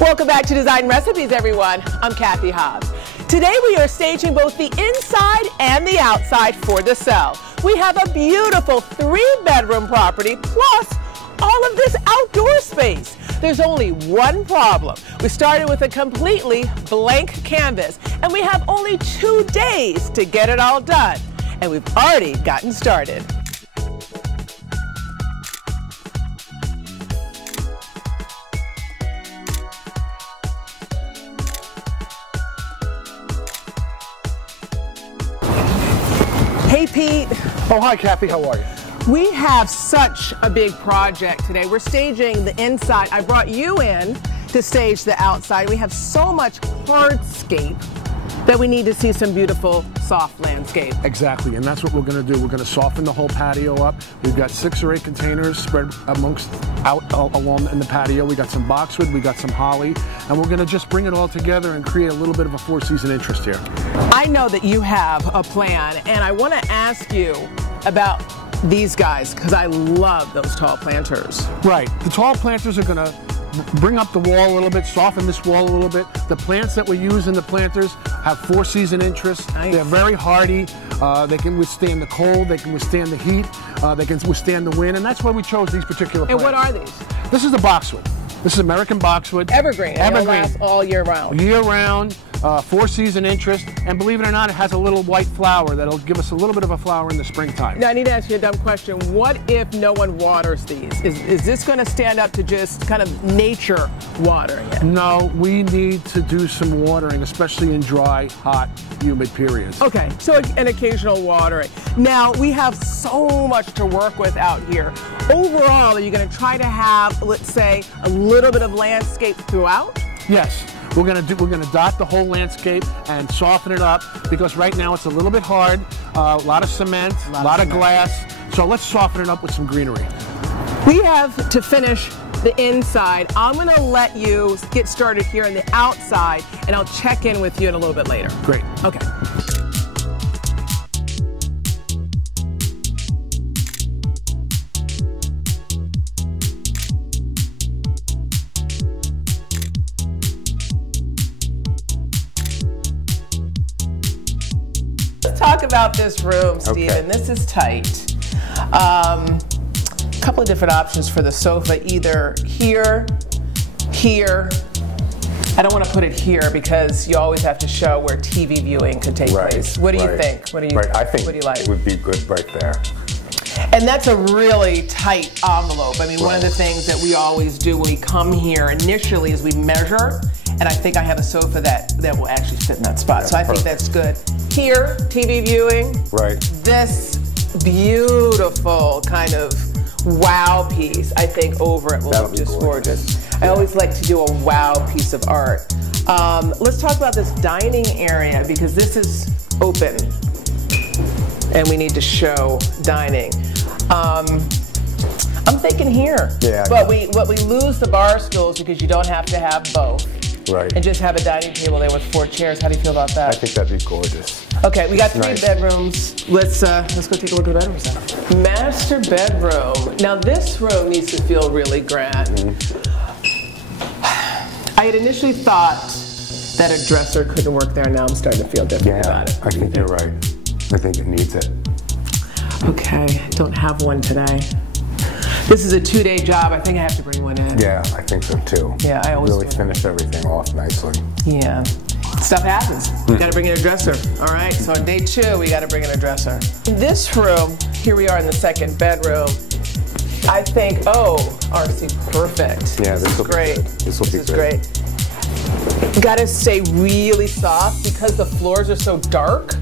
Welcome back to Design Recipes, everyone. I'm Cathy Hobbs. Today we are staging both the inside and the outside for the sale. We have a beautiful 3-bedroom property plus all of this outdoor space. There's only one problem. We started with a completely blank canvas and we have only 2 days to get it all done. And we've already gotten started. Hey Pete. Oh, hi Cathy, how are you? We have such a big project today. We're staging the inside. I brought you in to stage the outside. We have so much hardscape that we need to see some beautiful soft landscape. Exactly, and that's what we're going to do. We're going to soften the whole patio up. We've got 6 or 8 containers spread amongst along in the patio. We got some boxwood, we got some holly, and we're going to just bring it all together and create a little bit of a 4-season interest here. I know that you have a plan, and I want to ask you about these guys because I love those tall planters. Right, the tall planters are going to bring up the wall a little bit, soften this wall a little bit. The plants that we use in the planters have 4-season interest. Nice. They're very hardy. They can withstand the cold. They can withstand the heat. They can withstand the wind, and that's why we chose these particular plants. And what are these? This is the boxwood. This is American boxwood. Evergreen. Evergreen. Last all year round. Year round. 4-season interest, and believe it or not, it has a little white flower that'll give us a little bit of a flower in the springtime. Now I need to ask you a dumb question. What if no one waters these? Is this going to stand up to just kind of nature watering it? No, we need to do some watering, especially in dry, hot, humid periods. Okay, so an occasional watering. Now we have so much to work with out here. Overall, are you going to try to have, let's say, a little bit of landscape throughout? Yes. We're gonna dot the whole landscape and soften it up because right now it's a little bit hard, a lot of cement, a lot of glass. So let's soften it up with some greenery. We have to finish the inside. I'm gonna let you get started here on the outside and I'll check in with you in a little bit later. Great. Okay. Talk about this room, Stephen. Okay. This is tight. A couple of different options for the sofa, either here, here. I don't want to put it here because you always have to show where TV viewing could take place. What do you think? What do you I think what do you like? It would be good right there. And that's a really tight envelope. I mean, one of the things that we always do when we come here initially is we measure, and I think I have a sofa that will actually fit in that spot. So I think that's good. Here, TV viewing. Right. This beautiful kind of wow piece, I think over it will look just gorgeous. I always like to do a wow piece of art. Let's talk about this dining area because this is open and we need to show dining. I'm thinking here. Yeah. But we lose the bar stools because you don't have to have both. Right. And just have a dining table there with 4 chairs. How do you feel about that? I think that'd be gorgeous. Okay, we got 3 bedrooms. Let's go take a look at the bedrooms now. Master bedroom. Now this room needs to feel really grand. I had initially thought that a dresser couldn't work there. Now I'm starting to feel different about it. I think you're right. I think it needs it. Okay, don't have one today. This is a 2-day job. I think I have to bring one in. Yeah, I think so too. Yeah, I always really finish everything off nicely. Yeah. Stuff happens. We gotta bring in a dresser. All right, so on day 2, we gotta bring in a dresser. In this room, here we are in the 2nd bedroom. I think, RC perfect. Yeah, this will be great. This will be great. Gotta stay really soft because the floors are so dark.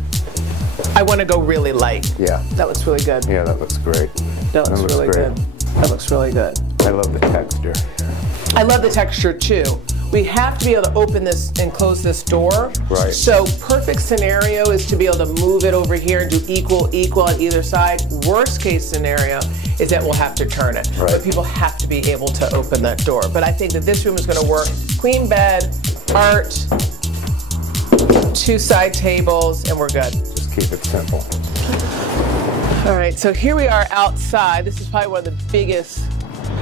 I want to go really light. Yeah. That looks really good. Yeah, that looks great. That looks really good. That looks really good. I love the texture. I love the texture too. We have to be able to open this and close this door. Right. So perfect scenario is to be able to move it over here and do equal on either side. Worst case scenario is that we'll have to turn it. Right. But people have to be able to open that door. But I think that this room is going to work. Queen bed, art, 2 side tables, and we're good. Just keep it simple. All right, so here we are outside. This is probably one of the biggest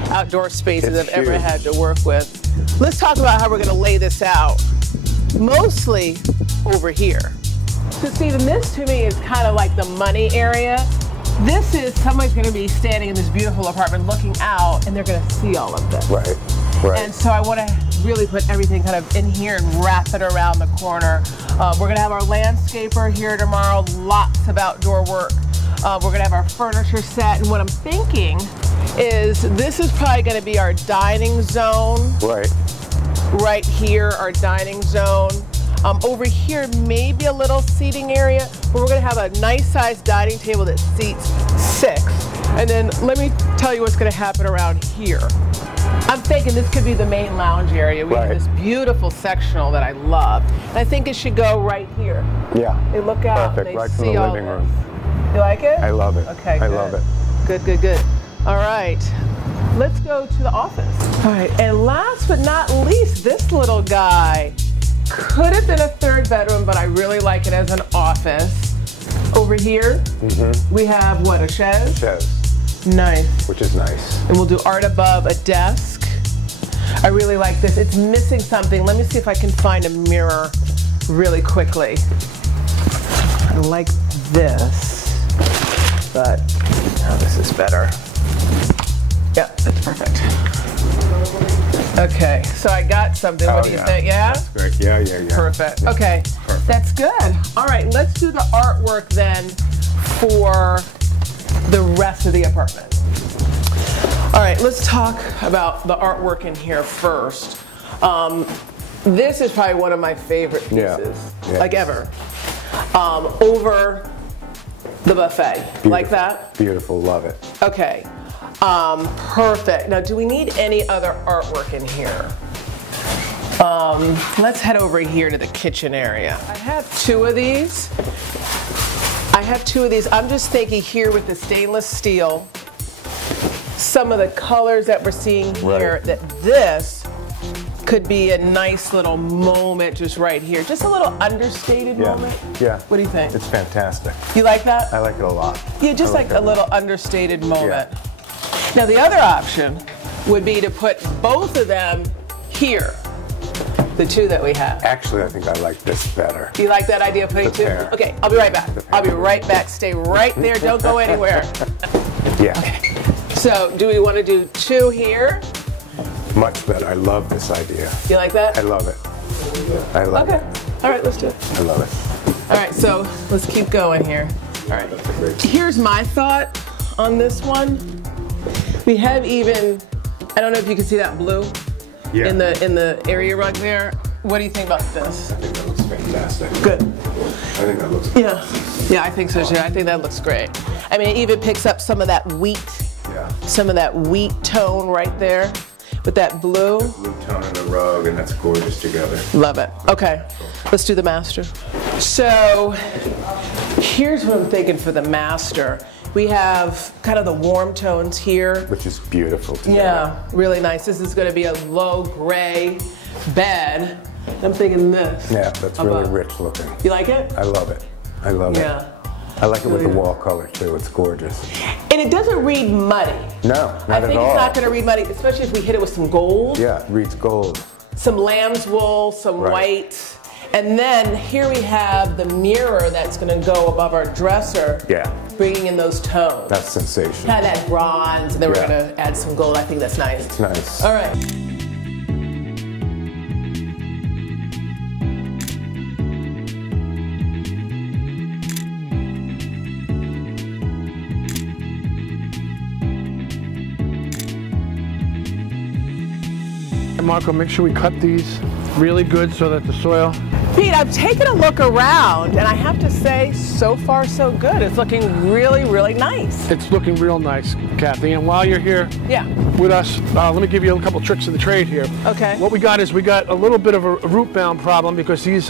outdoor spaces I've ever had to work with. let's talk about how we're going to lay this out. Mostly over here. So Stephen, this to me is kind of like the money area. This is somebody's going to be standing in this beautiful apartment looking out, and they're going to see all of this. Right, right. And so I want to really put everything kind of in here and wrap it around the corner. We're going to have our landscaper here tomorrow, lots of outdoor work. We're going to have our furniture set, and what I'm thinking is this is probably going to be our dining zone. Right. Right here, our dining zone. Over here, maybe a little seating area, but we're going to have a nice sized dining table that seats 6. And then let me tell you what's going to happen around here. I'm thinking this could be the main lounge area. We have this beautiful sectional that I love. And I think it should go right here. Yeah. They look out perfect. and they Right see from the all living this. room. You like it? I love it. Okay, I good. love it. Good, good, good. All right. Let's go to the office. All right, and last but not least, this little guy. Could have been a 3rd bedroom, but I really like it as an office. Over here, we have what, a chaise? Chaise. Nice. Which is nice. And we'll do art above a desk. I really like this. It's missing something. Let me see if I can find a mirror really quickly. I like this, but oh, this is better. Yeah, that's perfect. Okay, so I got something. What do you think? Yeah? That's great. Yeah, yeah, yeah. Perfect. Okay, that's good. All right, let's do the artwork then for the rest of the apartment. All right, let's talk about the artwork in here first. This is probably one of my favorite pieces, like ever. Over the buffet, Beautiful. like that? Beautiful, love it. Okay. Perfect. Now, do we need any other artwork in here? Let's head over here to the kitchen area. I have 2 of these. I'm just thinking here with the stainless steel, some of the colors that we're seeing here, that this could be a nice little moment just right here. Just a little understated moment. Yeah. What do you think? It's fantastic. You like that? I like it a lot. Yeah, just like a little understated moment. Yeah. Now the other option would be to put both of them here, the 2 that we have. Actually, I think I like this better. Do you like that idea of putting 2? Okay, I'll be right back. I'll be right back. Stay right there. Don't go anywhere. Yeah. So do we want to do 2 here? Much better. I love this idea. You like that? I love it. I love it. All right, let's do it. I love it. All right, so let's keep going here. All right. Here's my thought on this one. We have even, I don't know if you can see that blue in the area rug there. What do you think about this? I think that looks fantastic. Good. I think that looks fantastic. Yeah, I think so too. I think that looks great. I mean, it even picks up some of that wheat, some of that wheat tone right there with that blue. The blue tone and the rug, and that's gorgeous together. Love it. Okay, let's do the master. So here's what I'm thinking for the master. We have kind of the warm tones here. Which is beautiful together. Yeah, really nice. This is going to be a low gray bed. I'm thinking this. Yeah, that's really rich looking. You like it? I love it. I love it. I like it with the wall color too. It's gorgeous. And it doesn't read muddy. No, not at all. I think it's not going to read muddy, especially if we hit it with some gold. Yeah, it reads gold. Some lamb's wool, some white. And then here we have the mirror that's going to go above our dresser. Yeah. Bringing in those tones. That's sensational. Kind of that bronze, and then we're going to add some gold. I think that's nice. It's nice. All right. Marco, make sure we cut these really good so that the soil... Pete, I've taken a look around, and I have to say, so far so good. It's looking really, really nice. It's looking real nice, Cathy. And while you're here with us, let me give you a couple tricks of the trade here. Okay. What we got is we got a little bit of a root bound problem because these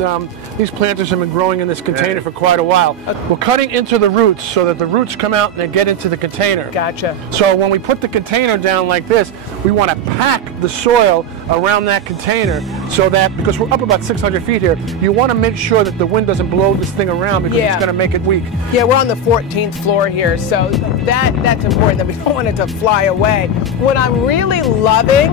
planters have been growing in this container for quite a while. We're cutting into the roots so that the roots come out and they get into the container. Gotcha. So when we put the container down like this, we want to pack the soil around that container so that, because we're up about 600 feet here, you want to make sure that the wind doesn't blow this thing around because it's going to make it weak. Yeah, we're on the 14th floor here, so that's important, that we don't want it to fly away. What I'm really loving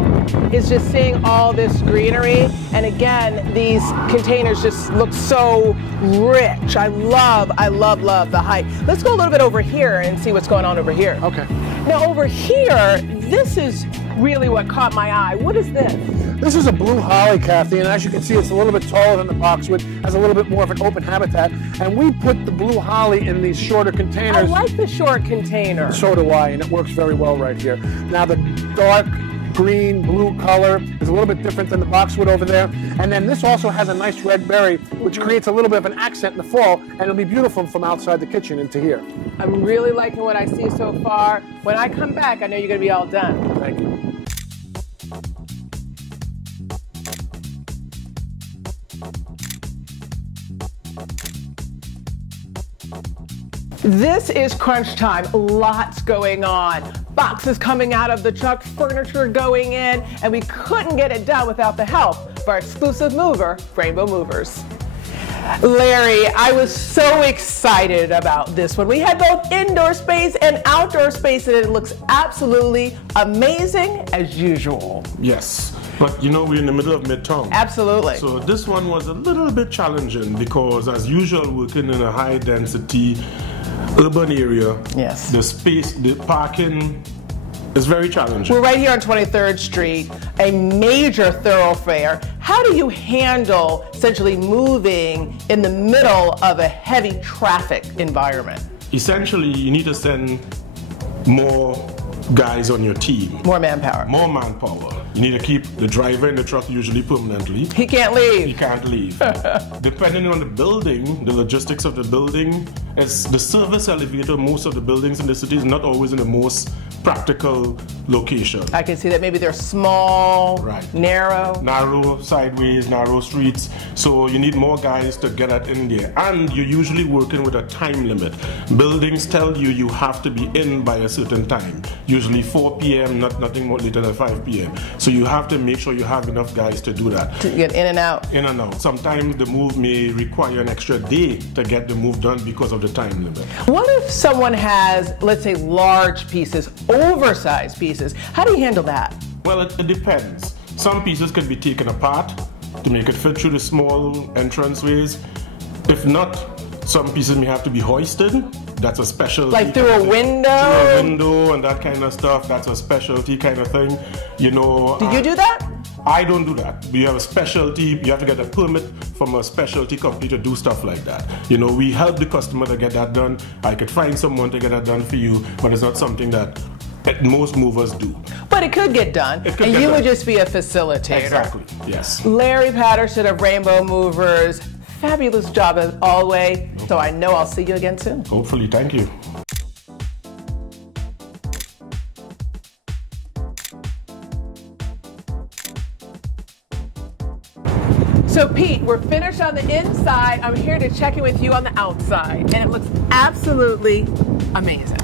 is just seeing all this greenery, and again, these containers just look so rich. I love the height. Let's go a little bit over here and see what's going on over here. Okay. Now over here, this is really what caught my eye. What is this? This is a blue holly, Kathy, and as you can see, it's a little bit taller than the boxwood, has a little bit more of an open habitat, and we put the blue holly in these shorter containers. I like the short container. So do I, and it works very well right here. Now the dark green, blue color is a little bit different than the boxwood over there, and then this also has a nice red berry, which creates a little bit of an accent in the fall, and it'll be beautiful from outside the kitchen into here. I'm really liking what I see so far. When I come back, I know you're going to be all done. Thank you. This is crunch time. Lots going on. Boxes coming out of the truck, furniture going in, and we couldn't get it done without the help of our exclusive mover, Rainbow Movers. Larry, I was so excited about this one. We had both indoor space and outdoor space, and it looks absolutely amazing as usual. Yes. But you know, we're in the middle of Midtown. Absolutely. So this one was a little bit challenging because, as usual, working in a high density urban area, yes, the space, the parking is very challenging. We're right here on 23rd Street, a major thoroughfare. How do you handle essentially moving in the middle of a heavy traffic environment? Essentially, you need to send more guys on your team. More manpower. More manpower. You need to keep the driver in the truck usually permanently. He can't leave. He can't leave. Depending on the building, the logistics of the building, as the service elevator, most of the buildings in the city is not always in the most practical location. I can see that maybe they're small, right, narrow, sideways, narrow streets. So you need more guys to get that in there. And you're usually working with a time limit. Buildings tell you you have to be in by a certain time. Usually 4 p.m., nothing more later than 5 p.m. So you have to make sure you have enough guys to do that. To get in and out. In and out. Sometimes the move may require an extra day to get the move done because of the time limit. What if someone has, let's say, large pieces, oversized pieces? How do you handle that? Well, it depends. Some pieces can be taken apart to make it fit through the small entranceways. If not, some pieces may have to be hoisted. That's a specialty. Like through a window? Through a window and that kind of stuff. That's a specialty kind of thing. You know. Do you do that? I don't do that. We have a specialty. You have to get a permit from a specialty company to do stuff like that. You know, we help the customer to get that done. I could find someone to get that done for you, but it's not something that most movers do. But it could get done, and you would just be a facilitator. Exactly, yes. Larry Patterson of Rainbow Movers, fabulous job as always, so I know I'll see you again soon. Hopefully, thank you. So Pete, we're finished on the inside. I'm here to check in with you on the outside, and it looks absolutely amazing.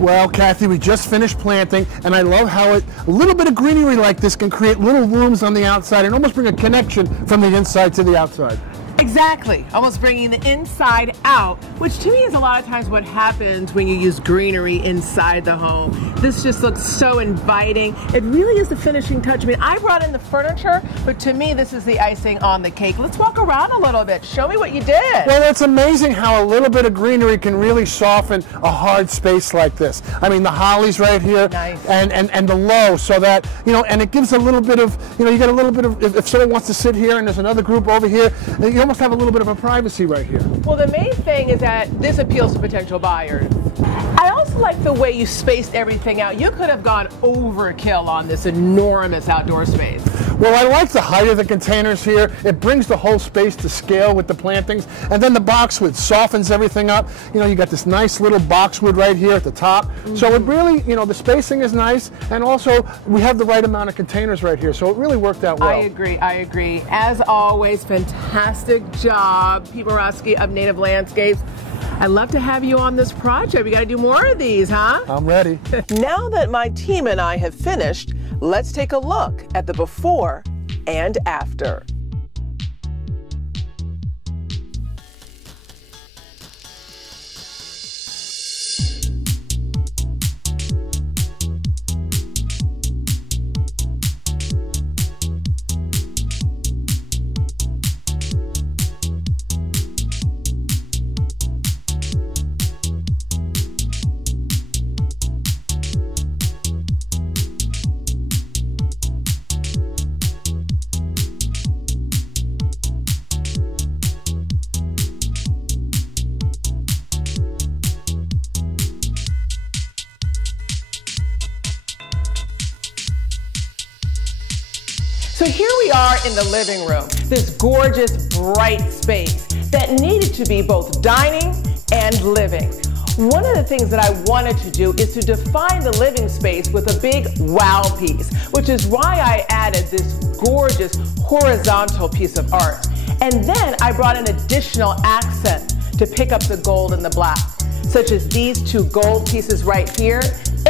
Well, Kathy, we just finished planting, and I love how a little bit of greenery like this can create little rooms on the outside and almost bring a connection from the inside to the outside. Exactly, almost bringing the inside out, which to me is a lot of times what happens when you use greenery inside the home. This just looks so inviting. It really is the finishing touch. I mean, I brought in the furniture, but to me this is the icing on the cake. Let's walk around a little bit. Show me what you did. Well, it's amazing how a little bit of greenery can really soften a hard space like this. I mean, the holly's right here, nice, and the low, so that, you know, and it gives a little bit of, you know, you get a little bit of, if someone wants to sit here and there's another group over here, you almost have a little bit of a privacy right here. Well, the main thing is that this appeals to potential buyers. I also like the way you spaced everything out. You could have gone overkill on this enormous outdoor space. Well, I like the height of the containers here. It brings the whole space to scale with the plantings. And then the boxwood softens everything up. You know, you got this nice little boxwood right here at the top. Mm-hmm. So it really, you know, the spacing is nice. And also, we have the right amount of containers right here. So it really worked out well. I agree. As always, fantastic job, Pete Morosky of Native Landscapes. I'd love to have you on this project. We got to do more of these, huh? I'm ready. Now that my team and I have finished, let's take a look at the before and after. So here we are in the living room, this gorgeous, bright space that needed to be both dining and living. One of the things that I wanted to do is to define the living space with a big wow piece, which is why I added this gorgeous horizontal piece of art. And then I brought an additional accent to pick up the gold and the black, such as these two gold pieces right here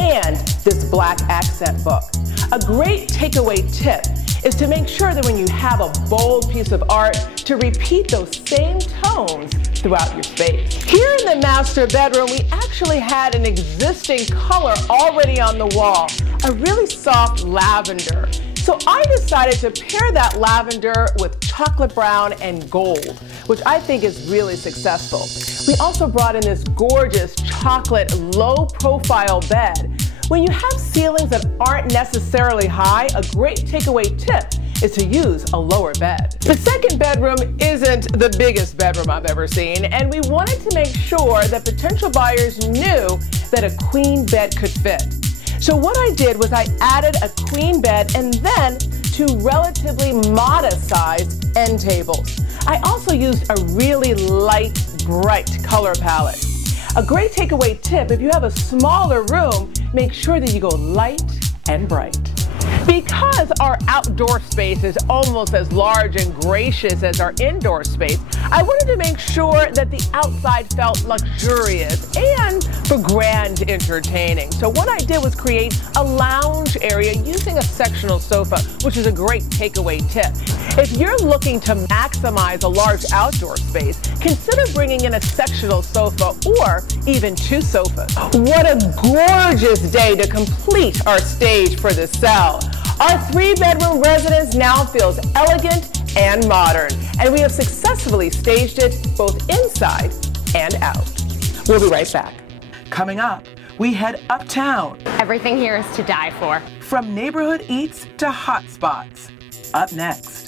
and this black accent book. A great takeaway tip is to make sure that when you have a bold piece of art, to repeat those same tones throughout your space. Here in the master bedroom, we actually had an existing color already on the wall, a really soft lavender. So I decided to pair that lavender with chocolate brown and gold, which I think is really successful. We also brought in this gorgeous chocolate low-profile bed. When you have ceilings that aren't necessarily high, a great takeaway tip is to use a lower bed. The second bedroom isn't the biggest bedroom I've ever seen, and we wanted to make sure that potential buyers knew that a queen bed could fit. So what I did was I added a queen bed and then two relatively modest-sized end tables. I also used a really light, bright color palette. A great takeaway tip, if you have a smaller room, make sure that you go light and bright. Because our outdoor space is almost as large and gracious as our indoor space, I wanted to make sure that the outside felt luxurious and for grand entertaining. So what I did was create a lounge area using a sectional sofa, which is a great takeaway tip. If you're looking to maximize a large outdoor space, consider bringing in a sectional sofa or even two sofas. What a gorgeous day to complete our stage for the cell. Our 3-bedroom residence now feels elegant and modern, and we have successfully staged it both inside and out. We'll be right back. Coming up, we head uptown. Everything here is to die for. From neighborhood eats to hot spots. Up next.